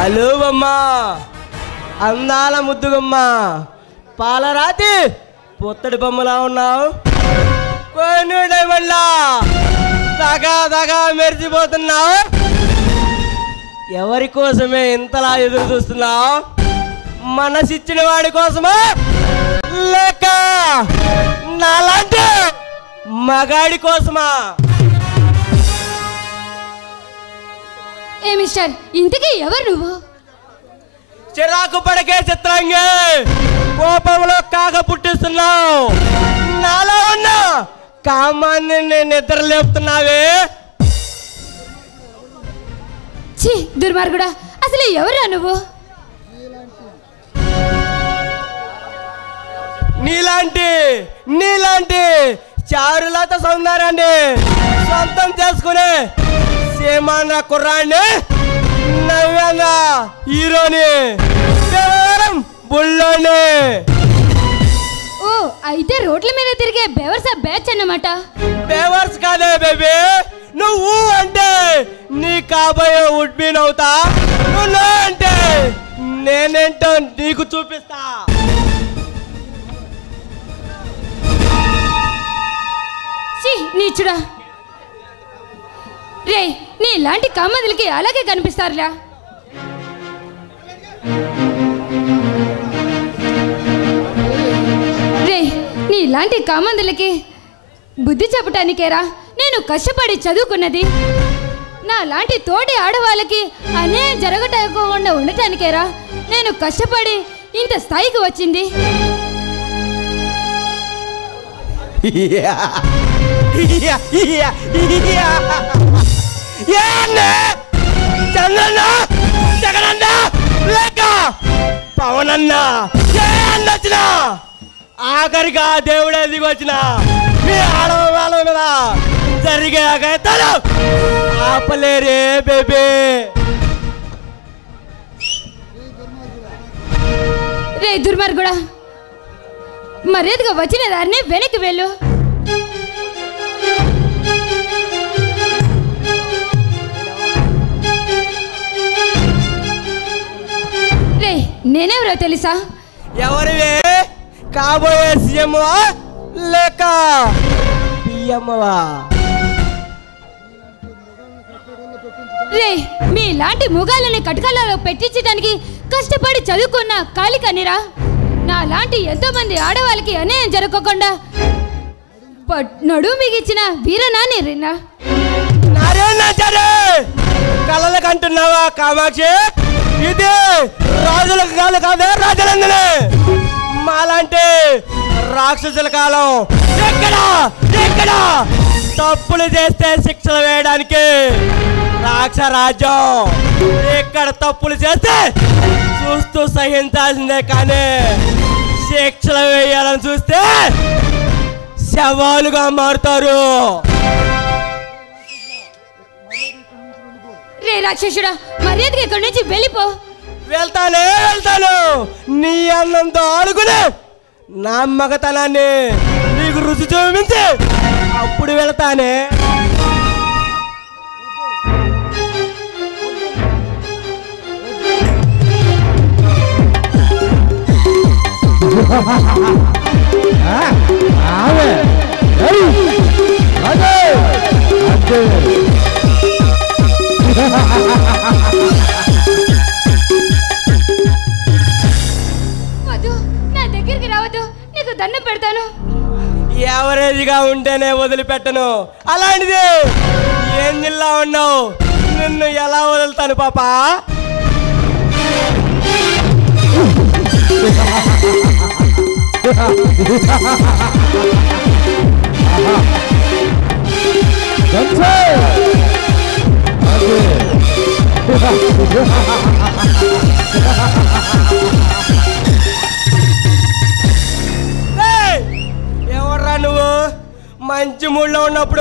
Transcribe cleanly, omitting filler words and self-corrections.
Hello బొమ్మ, అందాల ముద్దుగమ్మ, పాలరాతి పొత్తడి బొమ్మలా ఉన్నావు. కొన్ని డైమండ్లా దగా దగా మెరిచిపోతున్నావు. ఎవరి కోసమే ఇంతలా ఎదురు చూస్తున్నావు? మనసిచ్చిన వాడి కోసమా లేక నాలాంటి మగాడి కోసమా? ఏ మిస్టర్, ఇంతకీ ఎవరు నువ్వు? చిరాకు పడకే చిత్రాంగి, కోపంలో కాక పుట్టిస్తున్నావు. నాలో ఉన్న కామాన్ని నేను నిద్ర లేపుతున్నావే. ఛీ దుర్మార్గుడా, అసలు ఎవరా నువ్వు? నీలాంటి చారులత సౌందర్యాన్ని సొంతం చేసుకునే సీమాన కుర్రాన్ని, నవ్వేంద్ర హీరోని, బుల్లోని. ఓ, అయితే రోడ్ల మీద తిరిగే బేవర్సా బ్యాచ్ అన్నమాట. బేవర్స్ కాదే బేబీ, నువ్వు అంటే నీ కాబోయే ఉడ్బీన్ అవుతా. నువ్వు అంటే నేనేంటో నీకు చూపిస్తా. నీచుడా, రే నీ ఇలాంటి కామందులకి అలాగే కనిపిస్తారులా. రే నీ ఇలాంటి కామందులకి బుద్ధి చెప్పటానికేరా నేను కష్టపడి చదువుకున్నది. నా లాంటి తోటి ఆడవాళ్ళకి అన్యాయం జరగకుండా ఉండటానికేరా నేను కష్టపడి ఇంత స్థాయికి వచ్చింది. చంద్రన్న, జగనన్న లేక పవనన్న వచ్చిన ఆఖరిగా దేవుడే దిగి వచ్చిన మీ ఆడవాళ్ళ మీద జరిగే అగైతాలు ఆపలేరే బేబీ. రే దుర్మార్గుడా, మర్యాదగా వచ్చిన దారిని వెనక్కి వెళ్ళు. రే నేనెవరో తెలుసా? ఎవరివే? కాబోయే సీఎంవా లేక పిఎంవా? రే మీ లాంటి ముగాలని కటకాలలో పెట్టించడానికి కష్టపడి చదువుకున్న కాళికనిరా. నా లాంటి ఎంతో మంది ఆడవాళ్ళకి అన్యాయం జరగకుండా నడుము మిగిచిన వీరనాని రిన్నా. కళలకు అంటున్నావా కామాక్షి? ఇది రాజులకు కాదు కాదే, రాజులందనే. మాలాంటి రాక్షసుల కాలం ఎక్కడ తప్పులు చేస్తే శిక్షలు వేయడానికి రాక్ష రాజ్యం. ఇక్కడ తప్పులు చేస్తే చూస్తూ సహించాల్సిందే, కానీ శిక్షలు వేయాలని చూస్తే శవాలుగా మారుతారు. రే రాక్షసుడా, మర్యాదగా ఇక్కడి నుంచి వెళ్ళిపో. వెళ్తాను. నీ అన్నంతో ఆడుకుని నా మగతనాన్ని నీకు రుచి చూపించి అప్పుడు వెళ్తానే. వద్దు, నా దగ్గరికి రావద్దు, నీకు దండం పెడతాను. ఎవరేదిగా ఉంటేనే వదిలిపెట్టను. అలాంటిది ఏం జిల్లా ఉన్నావు? నిన్ను ఎలా వదులుతాను పాపా? ఎవర్రా నువ్వు? మంచి మూడ్లో ఉన్నప్పుడు